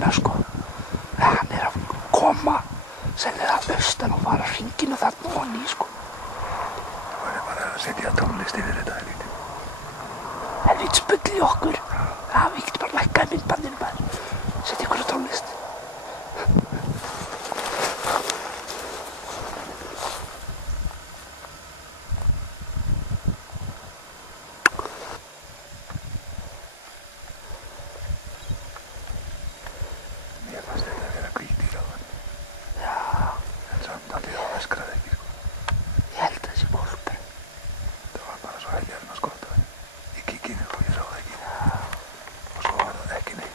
finna sko. Hann að koma sennilega austan og fara hringinu þarna onni sko. Það væri bara að setja tónlist yfir þetta helviti. Helviti spull í okkur. Já, við getum bara lækkað myndbandinu bara. Setja ykkur á tónlist. Mér fannst þetta að vera hvítir á hann. Já. En samt að það öskraði ekki sko. Ég held að þessi hvolpur. Það var bara svo heljarinn að skotta. Í kíkinu og ég sá það ekki. Og svo var það ekki neitt.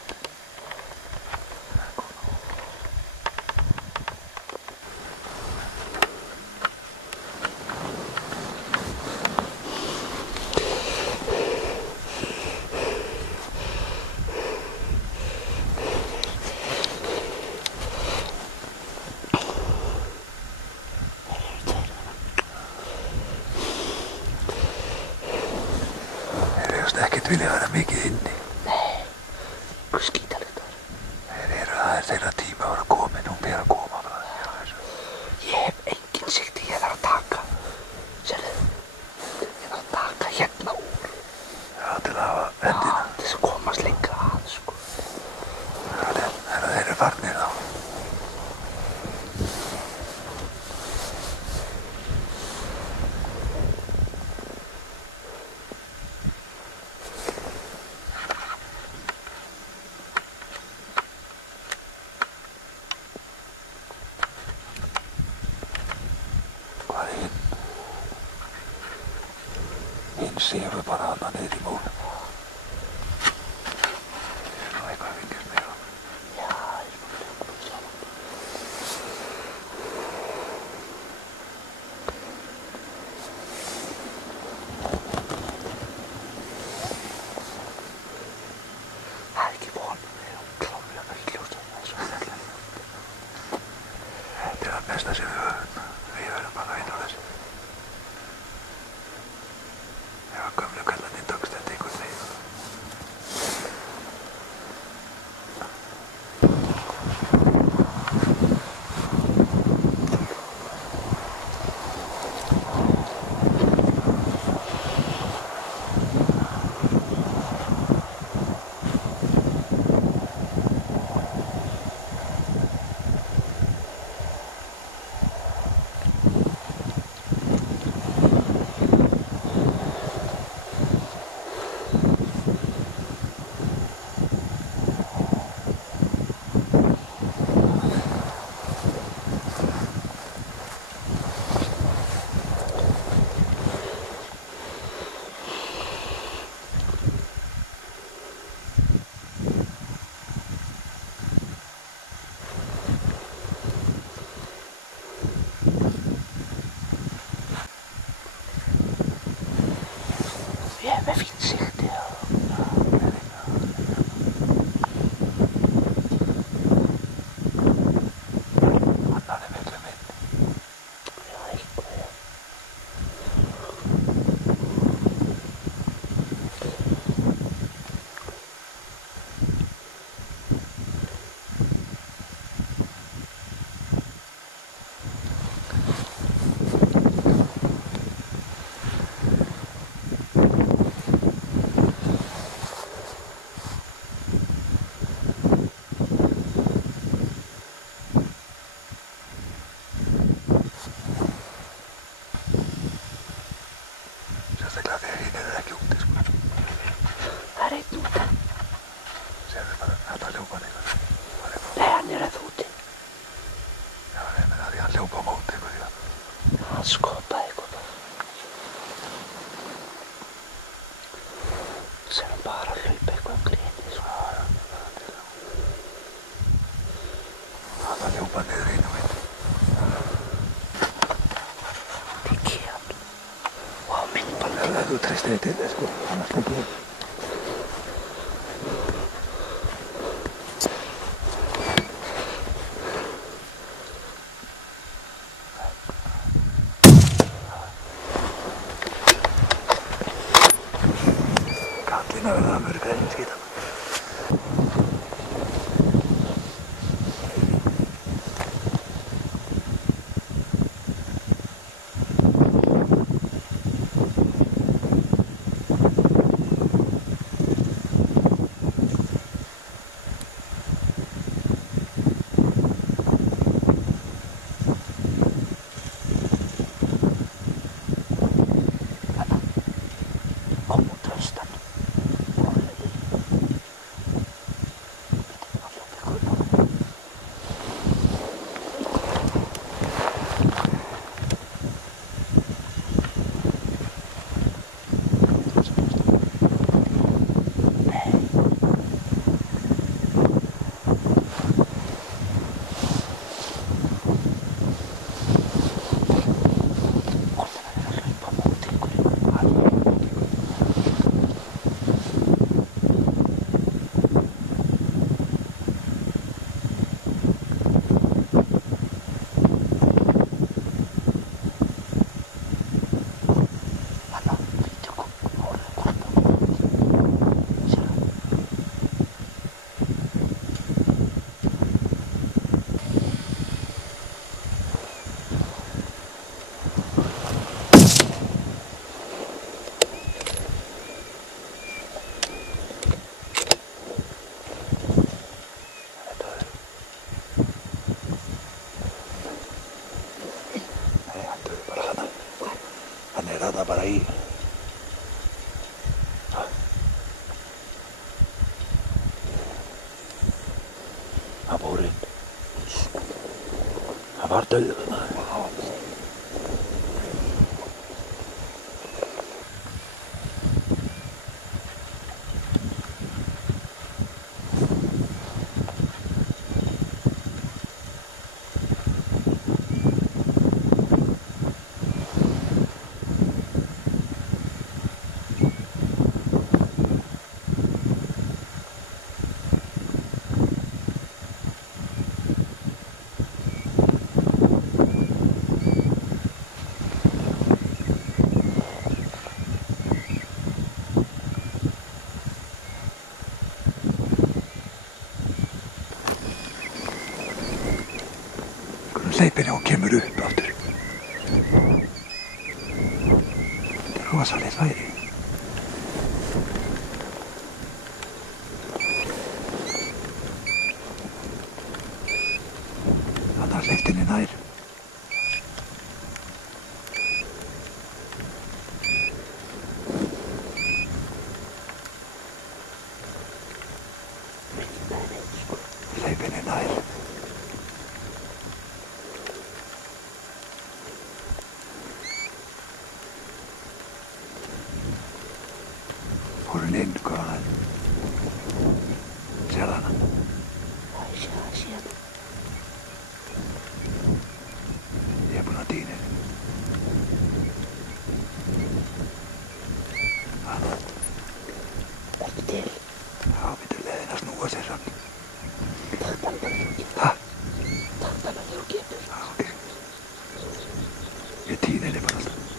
Ekkert vilja vera mikið inni. Nei, hvað skítalegt var. Það er þeirra tíma að vera komin, hún ber að koma frá þessu. Ég hef engin sigti, ég þarf að taka. Sérðu, ég þarf að taka hérna úr. Já, til að hafa vendina. Já, til þess að komast lengra að, sko. Þeir eru farnir þá. Hinn sefur bara hana niður í múlum. Ég er nú eitthvað að fylgjast með hann. Já, ég er nú hljómað saman. Það er ekki von, við erum klálega verðljóst að það er svo fjallega. Þetta er það besta sem við höfum. Við verðum bara að vinna á þessu. Já, gamlu kallarnir tókst þetta einhvern veginn. Ég hef með fín sigti á. Annar er miklu minni. Já, eitthvað, já. Sérstaklega þegar hinn eru ekki úti, sko. Það er einn úti. Sérðu bara alltaf hljópan eitthvað. Nei, hann er að úti. Já, ég menna því hann hljópa á móti eitthvað, já. Hann skopaði eitthvað bara. Sem hann bara að hlaupa eitthvað gríni, sko. Hann hljópa niður einu veit. Ekki hann. Og á myndbandi. Þú treystir þig til þess, sko. Annars ekki ég. Kallinn að verða að mörg enn skita. það bara í. Það fór inn. Það var dauður þarna. Hleypinni og kemur upp aftur. Þetta er rosalegt væri. Þannig að hleyptinni nær. Hleypinni nær. Fór hún inn, hvað var það? Sér hana? Ég sé hana. Ég er búinn að dýna henni. Hana? Ekki til. Já, myndir leiðin að snúa sér samt. Takk hana bara þegar þú getur. Ha? Takk hana þegar þú getur. Já, ok. Ég dýna henni bara alltaf.